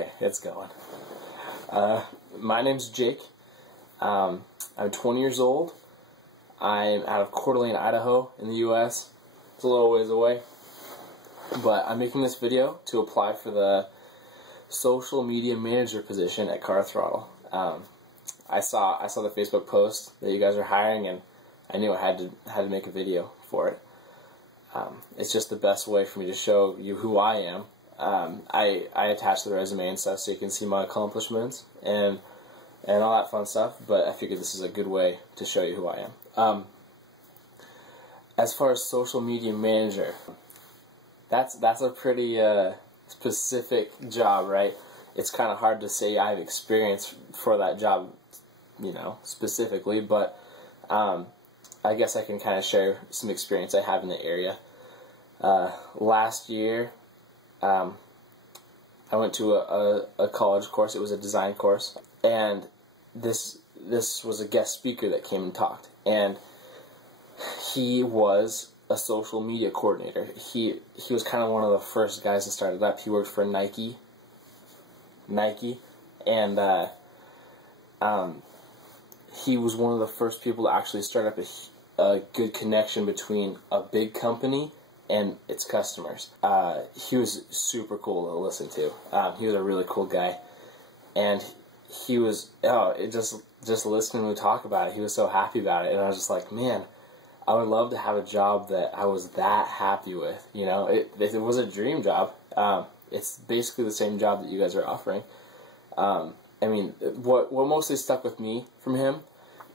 Okay, it's going. My name's Jake. I'm 20 years old. I'm out of Coeur d'Alene, Idaho in the U.S. It's a little ways away. But I'm making this video to apply for the social media manager position at Throttle. I saw the Facebook post that you guys are hiring, and I knew I had to make a video for it. It's just the best way for me to show you who I am. I attached the resume and stuff so you can see my accomplishments and all that fun stuff, but I figured this is a good way to show you who I am. As far as social media manager, that's a pretty specific job, right? It's kind of hard to say I have experience for that job, you know, specifically, but I guess I can kind of share some experience I have in the area. Last year, I went to a college course. It was a design course, and this was a guest speaker that came and talked, and he was a social media coordinator. He was kind of one of the first guys that started up. He worked for Nike, and he was one of the first people to actually start up a good connection between a big company and its customers. He was super cool to listen to. He was a really cool guy, and he was just listening to him talk about it. He was so happy about it, and I was just like, man, I would love to have a job that I was that happy with. You know, it was a dream job. It's basically the same job that you guys are offering. I mean, what mostly stuck with me from him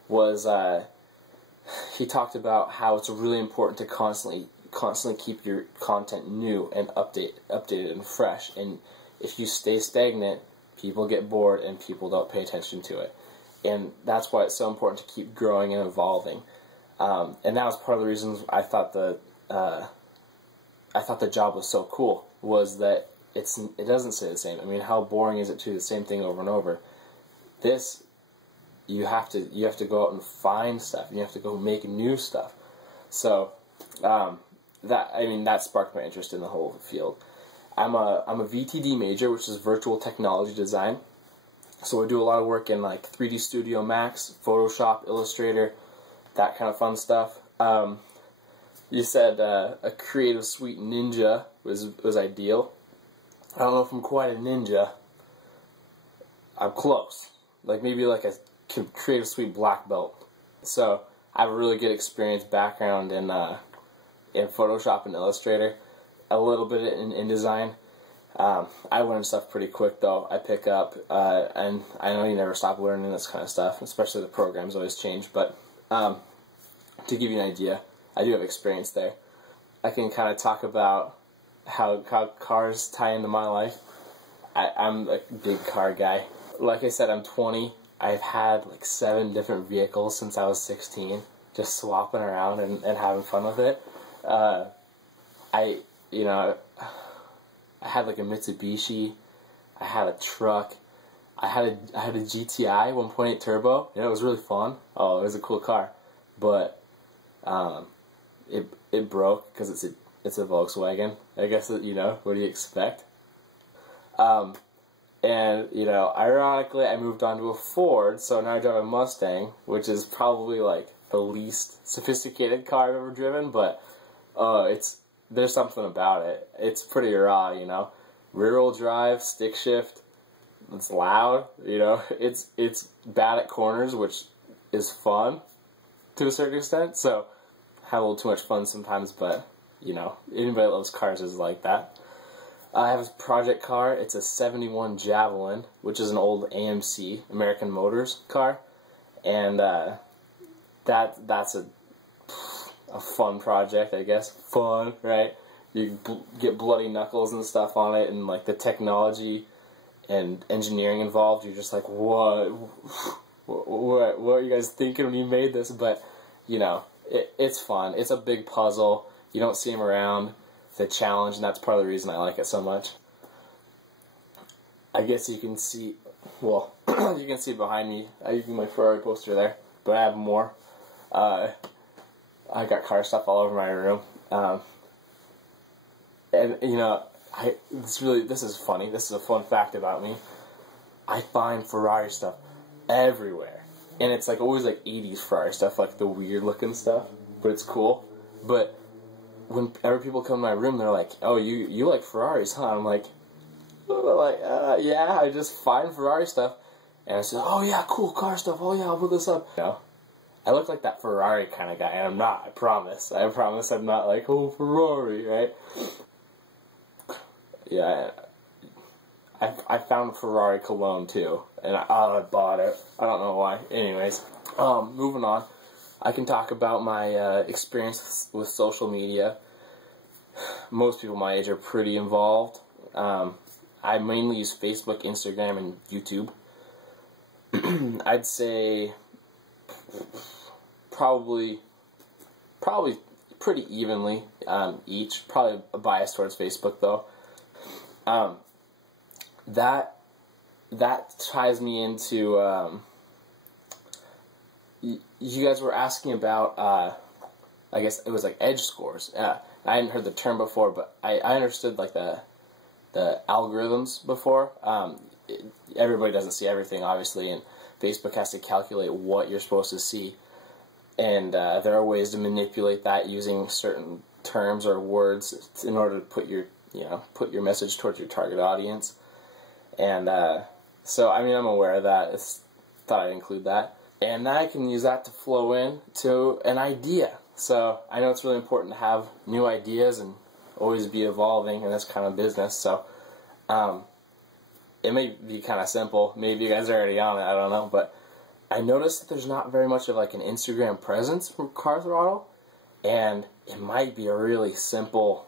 was he talked about how it's really important to constantly keep your content new and updated and fresh. And if you stay stagnant, people get bored and people don't pay attention to it. And that's why it's so important to keep growing and evolving. And that was part of the reasons I thought the job was so cool, was that it doesn't stay the same. I mean, how boring is it to do the same thing over and over? This, you have to go out and find stuff. You have to go make new stuff. So that sparked my interest in the whole field. I'm a VTD major, which is Virtual Technology Design. So I do a lot of work in like 3D Studio Max, Photoshop, Illustrator, that kind of fun stuff. You said a Creative Suite Ninja was ideal. I don't know if I'm quite a ninja. I'm close. Like maybe like a Creative Suite black belt. So I have a really good background in Photoshop and Illustrator, a little bit in InDesign. I learn stuff pretty quick though. I pick up, and I know you never stop learning this kind of stuff, especially the programs always change, but to give you an idea, I do have experience there. I can kind of talk about how cars tie into my life. I'm a big car guy. Like I said, I'm 20. I've had like 7 different vehicles since I was 16, just swapping around and having fun with it. I had like a Mitsubishi. I had a truck. I had a GTI 1.8 turbo. Yeah, it was really fun. Oh, it was a cool car, but it broke because it's a Volkswagen. I guess what do you expect? And ironically, I moved on to a Ford, so now I drive a Mustang, which is probably like the least sophisticated car I've ever driven, but there's something about it. It's pretty raw, you know. Rear-wheel drive, stick shift. It's loud, you know. It's bad at corners, which is fun to a certain extent. So have a little too much fun sometimes, but you know, anybody that loves cars is like that. I have a project car. It's a 71 Javelin, which is an old AMC, American Motors car, and that's a fun project, I guess. Fun, right? You get bloody knuckles and stuff on it, and like the technology and engineering involved. You're just like, what are you guys thinking when you made this? But you know, it's fun. It's a big puzzle. You don't see them around. It's a challenge, and that's part of the reason I like it so much. I guess you can see, well, you can see behind me. I use my Ferrari poster there, but I have more. I got car stuff all over my room. And, you know, this is funny. This is a fun fact about me. I find Ferrari stuff everywhere, and it's like always like 80s Ferrari stuff, like the weird looking stuff, but it's cool. But whenever people come in my room, they're like, "Oh, you like Ferraris, huh?" I'm like, yeah, I just find Ferrari stuff, and I say, "Oh yeah, cool car stuff. Oh yeah, I'll put this up." You know, I look like that Ferrari kind of guy, and I'm not. I promise. I promise I'm not like, "Oh, Ferrari," right? Yeah, I found Ferrari cologne too, and I bought it. I don't know why. Anyways, moving on. I can talk about my experience with social media. Most people my age are pretty involved. I mainly use Facebook, Instagram, and YouTube. I'd say probably pretty evenly each. Probably a bias towards Facebook though. That ties me into you guys were asking about I guess it was like edge scores. I hadn't heard the term before, but I understood like the algorithms before. Everybody doesn't see everything, obviously, and Facebook has to calculate what you're supposed to see. And there are ways to manipulate that using certain terms or words in order to put your message towards your target audience. And so, I mean, I'm aware of that. Thought I'd include that. And now I can use that to flow in to an idea. So I know it's really important to have new ideas and always be evolving in this kind of business. So it may be kind of simple. Maybe you guys are already on it. I don't know. But I noticed that there's not very much of like an Instagram presence from Car Throttle. And it might be a really simple,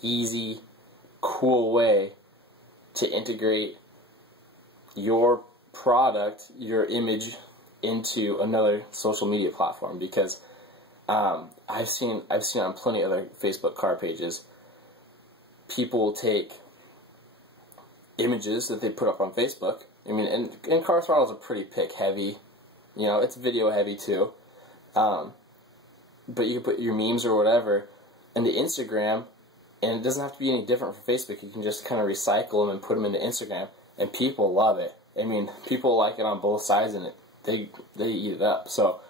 easy, cool way to integrate your product, your image, into another social media platform, because I've seen on plenty of other Facebook car pages, people will take images that they put up on Facebook. I mean, and Car Throttle is a pretty pic heavy, you know, it's video heavy too. But you can put your memes or whatever into Instagram, and it doesn't have to be any different from Facebook. You can just kind of recycle them and put them into Instagram, and people love it. I mean, people like it on both sides, and they eat it up. So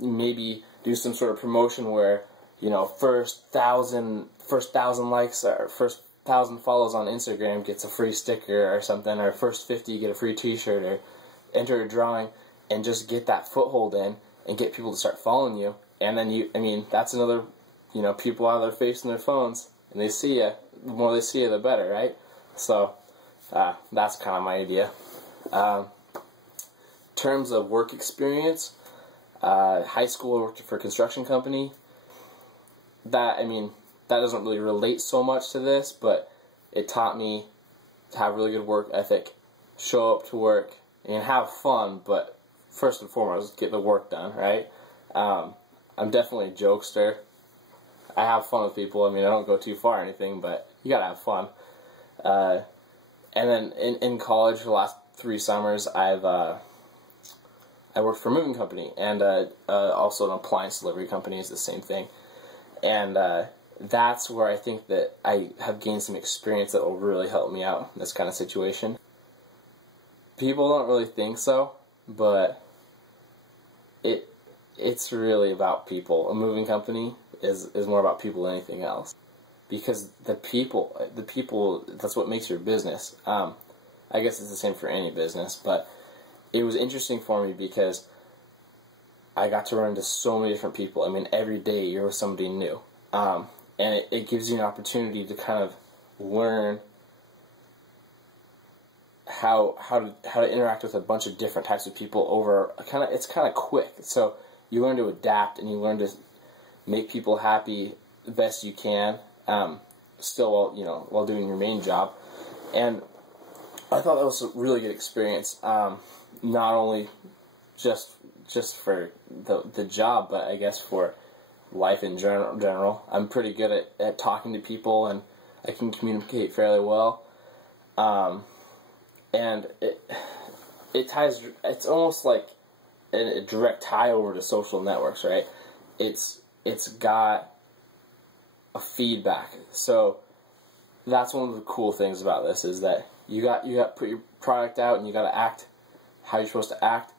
maybe do some sort of promotion where, you know, first thousand likes or first 1,000 follows on Instagram gets a free sticker or something, or first 50 get a free T-shirt, or enter a drawing, and just get that foothold in and get people to start following you. And then I mean, that's another, you know, people out there facing their phones, and they see you. The more they see you, the better, right? So that's kind of my idea. In terms of work experience, high school I worked for a construction company. That doesn't really relate so much to this, but it taught me to have really good work ethic, show up to work, and have fun, but first and foremost, get the work done, right? I'm definitely a jokester. I have fun with people. I mean, I don't go too far or anything, but you gotta have fun. And then in college, for the last 3 summers, I worked for a moving company, and also an appliance delivery company is the same thing. And that's where I think that I have gained some experience that will really help me out in this kind of situation. People don't really think so, but it's really about people. A moving company is more about people than anything else, because the people, that's what makes your business. I guess it's the same for any business, but it was interesting for me because I got to run into so many different people. I mean, every day you're with somebody new, and it gives you an opportunity to kind of learn how to interact with a bunch of different types of people over it's kind of quick. So you learn to adapt, and you learn to make people happy the best you can, still while doing your main job. And I thought that was a really good experience, not only just for the job, but I guess for life in general. I'm pretty good at talking to people, and I can communicate fairly well. And it ties. It's almost like a direct tie over to social networks, right? It's got a feedback. So that's one of the cool things about this, is that you got to put your product out and you got to act how you're supposed to act,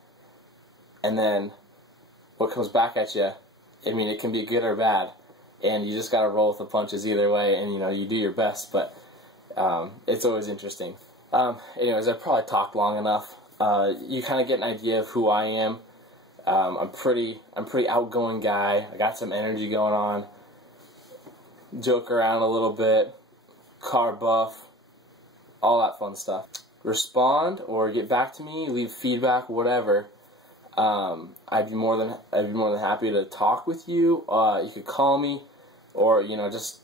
and then what comes back at you, I mean, it can be good or bad, and you just got to roll with the punches either way, and you do your best. But it's always interesting. Anyways, I probably talked long enough. You kind of get an idea of who I am. I'm pretty outgoing guy. I got some energy going on. Joke around a little bit. Car buff. All that fun stuff. Respond or get back to me. Leave feedback. Whatever. I'd be more than happy to talk with you. You could call me, or just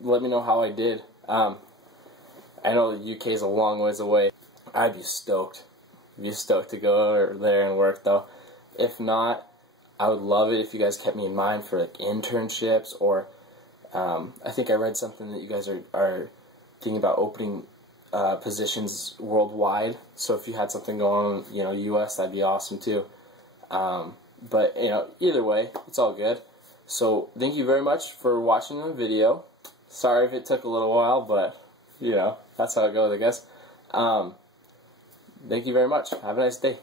let me know how I did. I know the UK is a long ways away. I'd be stoked. To go over there and work though. If not, I would love it if you guys kept me in mind for like internships, or I think I read something that you guys are thinking about opening positions worldwide. So if you had something going on, US, that'd be awesome too. But either way, it's all good. So thank you very much for watching the video. Sorry if it took a little while, but that's how it goes, I guess. Thank you very much. Have a nice day.